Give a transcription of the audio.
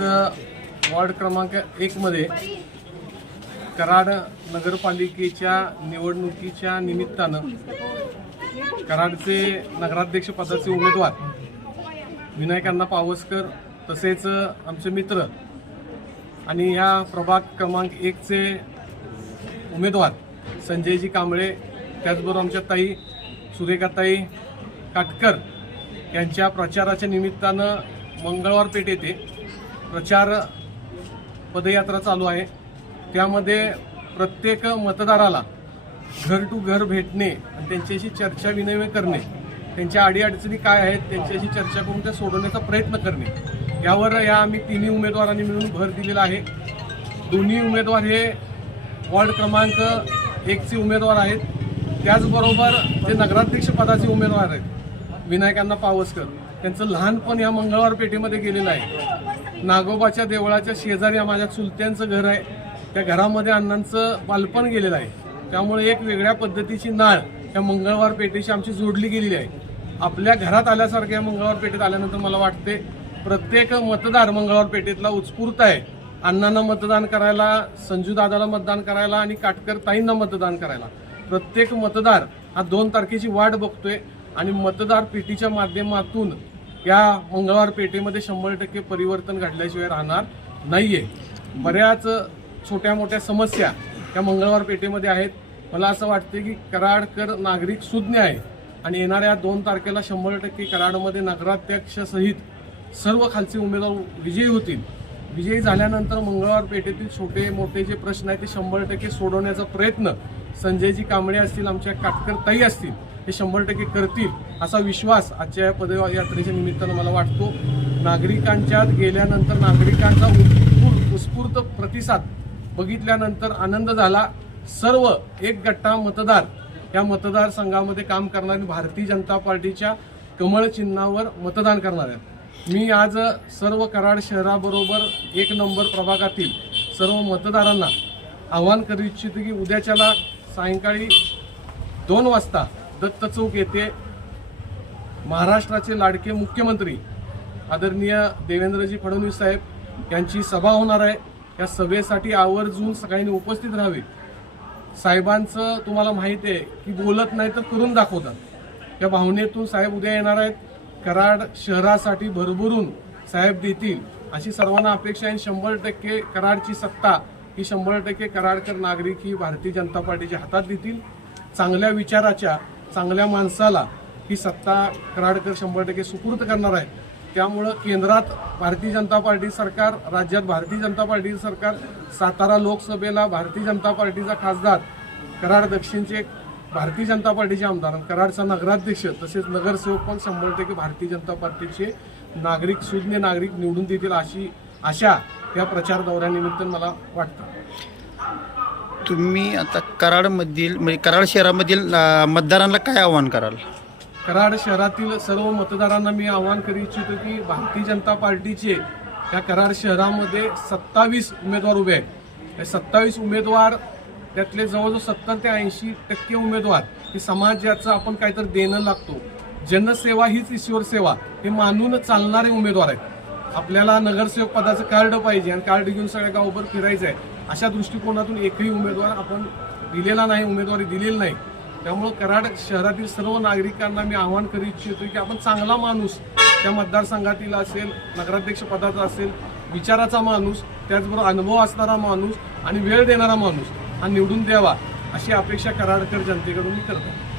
Ward क्रमांक एकमध्ये कराड नगरपालिकेच्या निवडणुकीच्या निमित्तानं कराडचे नगराध्यक्ष पदाचे उमेदवार विनायकांना पावसकर तसेच आमचे मित्र आणि या प्रभाग क्रमांक एकचे उमेदवार संजयजी कांबळे त्याचबरोबर आमच्या ताई सुरेखाताई काटकर यांच्या प्रचाराच्या निमित्तानं मंगळवार पेठ येथे प्रचार पदयात्रा चालू आहे. त्यामध्ये प्रत्येक मतदाराला घर टू घर भेटणे आणि त्यांच्याशी चर्चा विनिमय करणे त्यांच्या अडीअडचणी काय आहेत त्यांच्याशी चर्चा करून त्या सोडवण्याचा प्रयत्न करणे. यावर या आम्ही तिन्ही उमेदवारांनी मिळून भर दिलेला आहे. दोन्ही उमेदवार हे वॉर्ड क्रमांक एकचे उमेदवार आहेत. त्याचबरोबर जे नगराध्यक्ष पदाचे उमेदवार आहेत विनायकांना पावसकर त्यांचं लहानपण या मंगळवार पेठेमध्ये गेलेलं आहे. नागोबाच्या देवळाच्या शेजारी माझ्या चुलत्यांचं घर आहे. त्या घरामध्ये अण्णांचं बालपण गेलेलं आहे. त्यामुळे एक वेगळ्या पद्धतीची नाळ या मंगळवार पेठेशी आमची जोडली गेलेली आहे. आपल्या घरात आल्यासारख्या या मंगळवार पेठेत आल्यानंतर मला वाटते प्रत्येक मतदार मंगळवार पेठेतला उत्स्फूर्त आहे. अण्णांना मतदान करायला संजूदादाला मतदान करायला आणि काटकर ताईंना मतदान करायला. प्रत्येक मतदार हा दोन तारखेची वाट बघतोय आणि मतदार पेटीच्या माध्यमातून या मंगळवार पेठेमध्ये शंभर टक्के परिवर्तन घडल्याशिवाय राहणार नाहीये. बऱ्याच छोट्या मोठ्या समस्या या मंगळवार पेठेमध्ये आहेत. मला असं वाटते की कराडकर नागरिक सुज्ञ आहे आणि येणाऱ्या दोन तारखेला शंभर टक्के कराडमध्ये नगराध्यक्षसहित सर्व खालचे उमेदवार विजयी होतील. विजयी झाल्यानंतर मंगळवार पेठेतील छोटे मोठे जे प्रश्न आहेत ते शंभर टक्के सोडवण्याचा प्रयत्न संजयजी कांबळे असतील आमच्या काटकर ताई असतील हे शंभर टक्के करतील. असा विश्वास आजच्या या पदयात्रेच्या निमित्तानं मला वाटतो. नागरिकांच्यात गेल्यानंतर नागरिकांचा उत्स्फूर्त उत्स्फूर्त प्रतिसाद बघितल्यानंतर आनंद झाला. सर्व एक गट्टा मतदार या मतदारसंघामध्ये काम करणारी भारतीय जनता पार्टीच्या कमळ चिन्हावर मतदान करणार आहेत. मी आज सर्व कराड शहराबरोबर एक नंबर प्रभागातील सर्व मतदारांना आवाहन करू इच्छितो की उद्याच्याला सायंकाळी दोन वाजता दत्त चौक येथे महाराष्ट्राचे लाडके मुख्यमंत्री आदरणीय देवेंद्रजी फडणवीस साहेब यांची सभा होणार आहे. या सभेसाठी आवर्जून सगळ्यांनी उपस्थित राहावे. साहेबांचं तुम्हाला माहिती आहे की बोलत नाही तर करून दाखवतात. या भावनेतून साहेब उद्या येणार आहेत. कराड शहरासाठी भरभरून साहेब देतील अशी सर्वांना अपेक्षा आहे. शंभर टक्के कराडची सत्ता ही शंभर टक्के कराडकर नागरिक ही भारतीय जनता पार्टीच्या हातात देतील. चांगल्या विचाराच्या चांगल्या माणसाला ही सत्ता कराडकर शंभर टक्के सुपूर्द करणार आहे. त्यामुळं केंद्रात भारतीय जनता पार्टी सरकार राज्यात भारतीय जनता पार्टी सरकार सातारा लोकसभेला भारतीय जनता पार्टीचा खासदार कराड दक्षिणचे भारतीय जनता पार्टीचे आमदार आणि कराडचा नगराध्यक्ष तसेच नगरसेवक पण शंभर टक्के भारतीय जनता पार्टीचे नागरिक सुज्ञ नागरिक निवडून देतील अशी आशा या प्रचार दौऱ्यानिमित्त मला वाटतं. तुम्ही आता कराडमधील म्हणजे कराड शहरामधील मतदारांना काय आव्हान कराल? कराड शहरातील सर्व मतदारांना मी आवाहन करू इच्छितो की भारतीय जनता पार्टीचे या कराड शहरामध्ये सत्तावीस उमेदवार उभे आहेत. हे सत्तावीस उमेदवार त्यातले जवळजवळ सत्तर ते ऐंशी टक्के उमेदवार हे समाजाचं आपण काहीतरी देणं लागतो. जनसेवा हीच ईश्वर सेवा. हे मानून चालणारे उमेदवार आहेत. आपल्याला नगरसेवक पदाचं कार्ड पाहिजे आणि कार्ड घेऊन सगळ्या गावभर फिरायचं आहे अशा दृष्टिकोनातून एकही उमेदवार आपण दिलेला नाही उमेदवारी दिलेली नाही. त्यामुळं कराड शहरातील सर्व नागरिकांना मी आवाहन करू इच्छितो की आपण चांगला माणूस त्या मतदारसंघातील असेल नगराध्यक्ष पदाचा असेल विचाराचा माणूस त्याचबरोबर अनुभव असणारा माणूस आणि वेळ देणारा माणूस हा निवडून द्यावा अशी अपेक्षा कराडकर जनतेकडून मी करतो